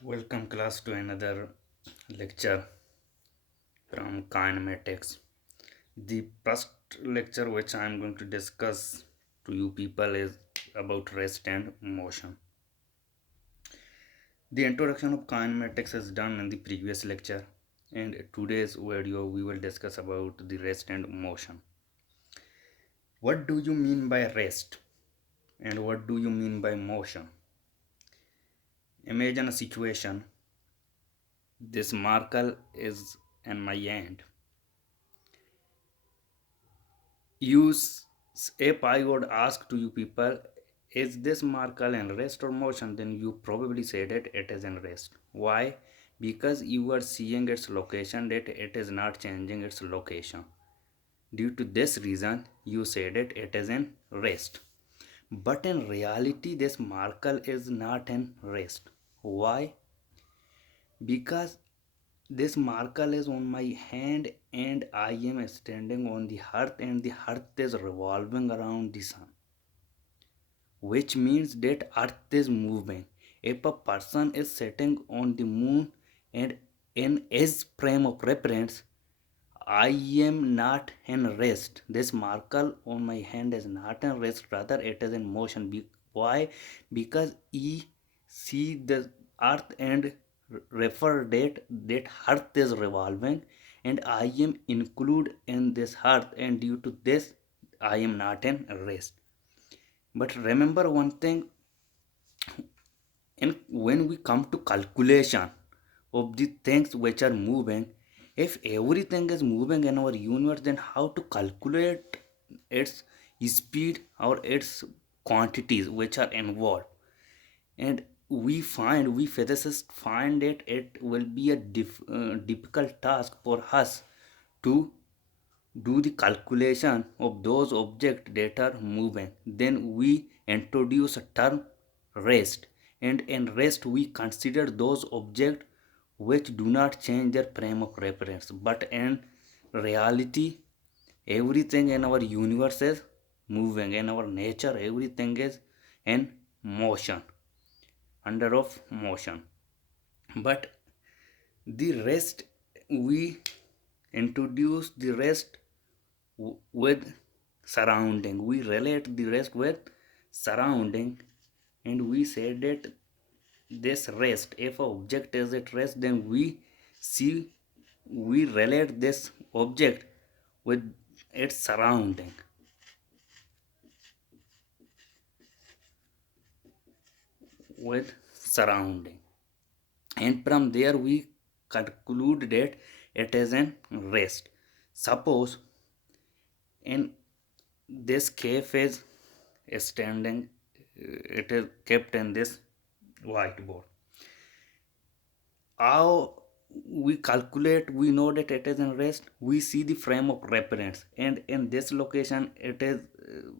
Welcome class to another lecture from kinematics. The first lecture which I am going to discuss to you people is about rest and motion. The introduction of kinematics is done in the previous lecture, and today's video we will discuss about the rest and motion. What do you mean by rest and what do you mean by motion? Imagine a situation. This marker is in my hand. Use if I would ask to you people, is this marker in rest or motion? Then you probably say that it is in rest. Why? Because you are seeing its location, that it is not changing its location. Due to this reason, you say that it is in rest. But in reality, this marker is not in rest. Why? Because this marker is on my hand and I am standing on the earth and the earth is revolving around the sun, which means that earth is moving. If a person is sitting on the moon and in his frame of reference, I am not in rest. This marker on my hand is not in rest, rather it is in motion. Why? Because he see the earth and refer that earth is revolving and I am included in this earth, and due to this I am not in rest. But remember one thing, and when we come to calculation of the things which are moving, if everything is moving in our universe, then how to calculate its speed or its quantities which are involved? And we physicists find that it will be a difficult task for us to do the calculation of those objects that are moving. Then we introduce a term rest, and in rest we consider those objects which do not change their frame of reference. But in reality, everything in our universe is moving. In our nature, everything is in motion, under of motion. But the rest, we introduce the rest with surrounding. We relate the rest with surrounding, and we say that this rest, if an object is at rest, then see we relate this object with its surrounding. With surrounding, and from there we conclude that it is in rest. Suppose in this cave is standing, it is kept in this whiteboard. How we calculate, we know that it is in rest, we see the frame of reference, and in this location it is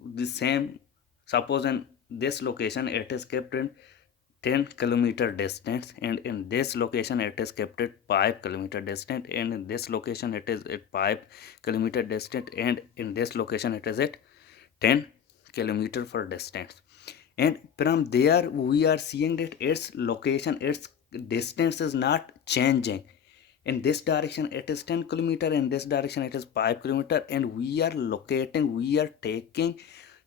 the same. Suppose in this location it is kept in 10 kilometer distance, and in this location it is kept at 5 kilometer distance, and in this location it is at 5 kilometer distance, and in this location it is at 10 kilometer for distance. And from there we are seeing that its location, its distance is not changing. In this direction it is 10 kilometer, in this direction it is 5 kilometer, and we are locating, we are taking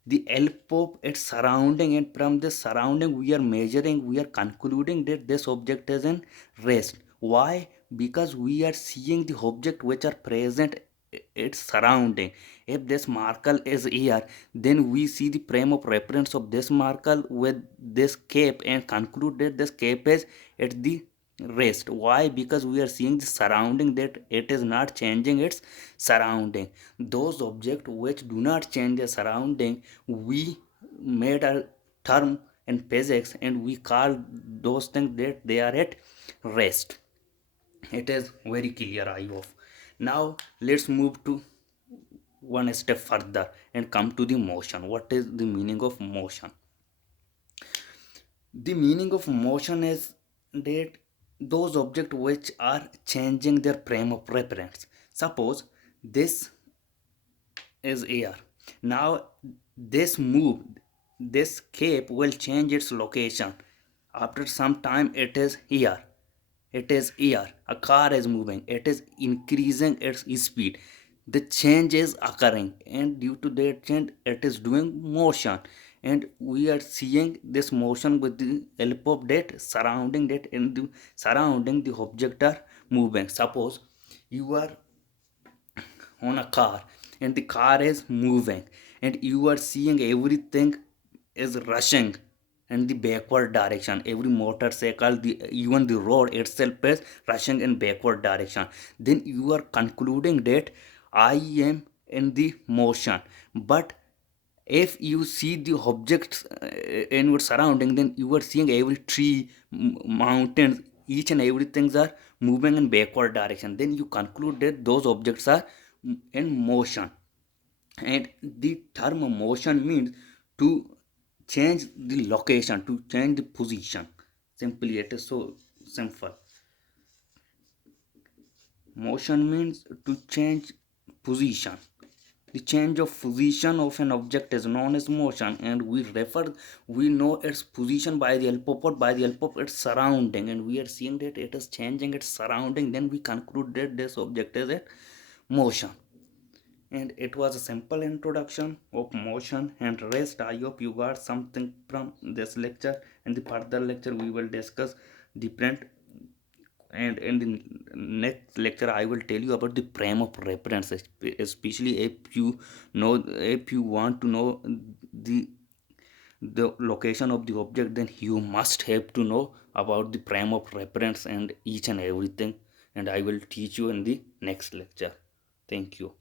the help of its surrounding, and from this surrounding we are measuring, we are concluding that this object is in rest. Why? Because we are seeing the object which are present its surrounding. If this marker is here, then we see the frame of reference of this marker with this cape and conclude that this cape is at the rest. Why? Because we are seeing the surrounding, that it is not changing its surrounding. Those objects which do not change their surrounding, we made a term in physics and we call those things that they are at rest. It is very clear, I hope. Now let's move to one step further and come to the motion. What is the meaning of motion? The meaning of motion is that those objects which are changing their frame of reference. Suppose this is air. Now this move, this cape will change its location After some time it is here, it is here, a car is moving, it is increasing its speed, the change is occurring, and due to that change it is doing motion, and we are seeing this motion with the help of that surrounding, that in the surrounding the object are moving. Suppose you are on a car and the car is moving and you are seeing everything is rushing in the backward direction, every motorcycle, the even the road itself is rushing in backward direction, then you are concluding that I am in the motion. But if you see the objects in your surrounding, then you are seeing every tree, mountains, each and everything are moving in backward direction, then you conclude that those objects are in motion. And the term motion means to change the location, to change the position. Simply, it is so simple. Motion means to change position. The change of position of an object is known as motion, and we know its position by the help of what? By the help of its surrounding, and we are seeing that it is changing its surrounding. Then we conclude that this object is at motion. And it was a simple introduction of motion and rest. I hope you got something from this lecture. In the further lecture, we will discuss different, and in the next lecture I will tell you about the frame of reference, especially if you know, if you want to know the the location of the object, then you must have to know about the frame of reference and each and everything, and I will teach you in the next lecture. Thank you.